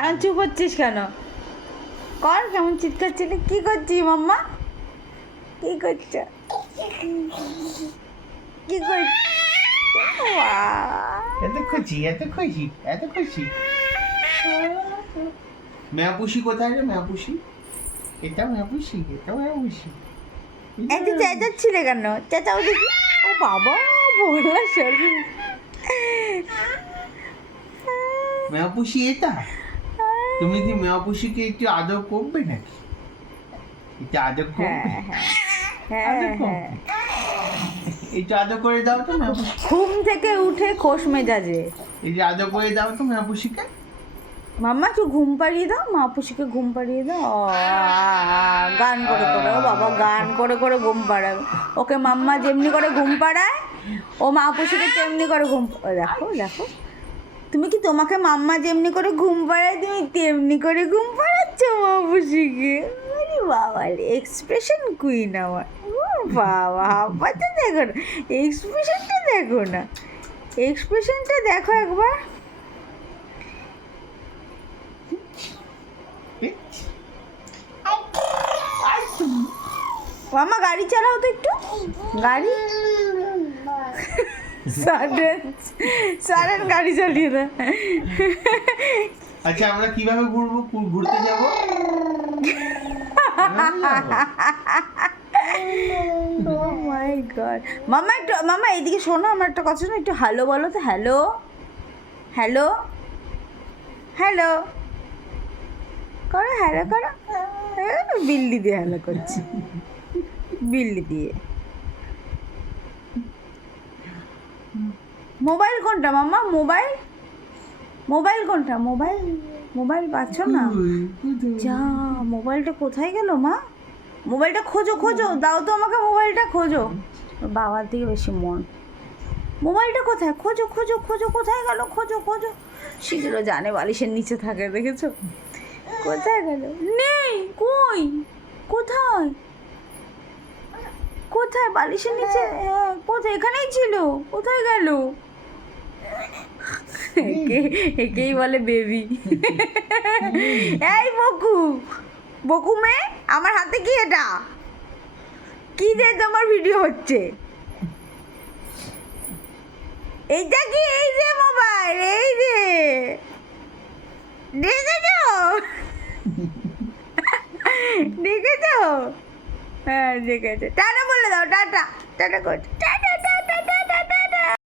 এখন চুপ হচ্ছিস কেন? কর, কেমন চিৎকাচ্ছিলি? কি করছিস মাম্মা? কি করছ? কি করছ? এত খুশি, এত খুশি, এত খুশি। ম্যাপুসি কোথায় রে ম্যাপুসি? এটা ম্যাপুসি, এটা ম্যাপুসি। এত চেঁচাচ্ছিলে কেন? চেঁচাও দেখি। ও বাবা, বললা শরীর। ম্যাপুসি এটা? তুমি কি ম্যাপুসিকে একটু আদর করবে নাকি? একটু আদর করবে? হ্যাঁ আদর করবে? হ্যাঁ, একটু আদর করে দাও তো ম্যাপুসি। ঘুম থেকে উঠে খোশ মেজাজে। এই যে আদর করে দাও তো ম্যাপুসিকে। মাম্মা একটু ঘুম পাড়িয়ে দাও, মা পুষিকে ঘুম পাড়িয়ে দাও। গান করে করে, ও বাবা, গান করে করে ঘুম পাড়াবে। ওকে মাম্মা যেমনি করে ঘুম পাড়ায়, ও মা পুষিকে তেমনি করে ঘুম। দেখো দেখো, তুমি কি তোমাকে মাম্মা যেমনি করে ঘুম পাড়ায় তুমি তেমনি করে ঘুম পাড়াচ্ছ মা পুষিকে? আরে বাবা, এক্সপ্রেশন কুইন আমার। ও বাবা, হাব্বাটা দেখো না, এক্সপ্রেশনটা দেখো না, এক্সপ্রেশনটা দেখো একবার। মামা গাড়ি চালাও তো একটু, গাড়ি। সাডেন সাডেন গাড়ি চালিয়ে দেয়। আচ্ছা আমরা কিভাবে ঘুরবো, ঘুরতে যাবো? ও মাই গড। মামা একটু, মামা এইদিকে শোনো, আমার একটা কথা শোনো, একটু হ্যালো বলো তো। হ্যালো, হ্যালো, হ্যালো করো, হ্যালো করো। বিল্লি দিয়ে হ্যালো করছি, বিল্লি দিয়ে। মোবাইল কোনটা মাম্মা? মোবাইল, মোবাইল কোনটা? মোবাইল, মোবাইল পাচ্ছ না? যা, মোবাইলটা কোথায় গেল মা? মোবাইলটা খোঁজো, খোঁজো, দাও তো আমাকে মোবাইলটা, খোঁজো। ওর বাবার দিকে বেশি মন। মোবাইলটা কোথায়? খোঁজো খোঁজো খোঁজো, কোথায় গেল? খোঁজো খোঁজো। শীঘ্র জানে বালিশের নিচে থাকে, দেখেছো? কোথায় গেল? নেই, কই, কোথায়, কোথায়? বালিশের নিচে? হ্যাঁ, কোথায়? এখানেই ছিল, কোথায় গেল? একেই বলে বেবি। এই বকু, বকু মেয়ে, আমার হাতে কি এটা? কি যে তোমার ভিডিও হচ্ছে? এইটা কি? এই যে মোবাইল, এই যে, দেখেছো? দেখেছো? হ্যাঁ দেখেছো। টাটা বলে দাও, টাটা, টাটা করছো।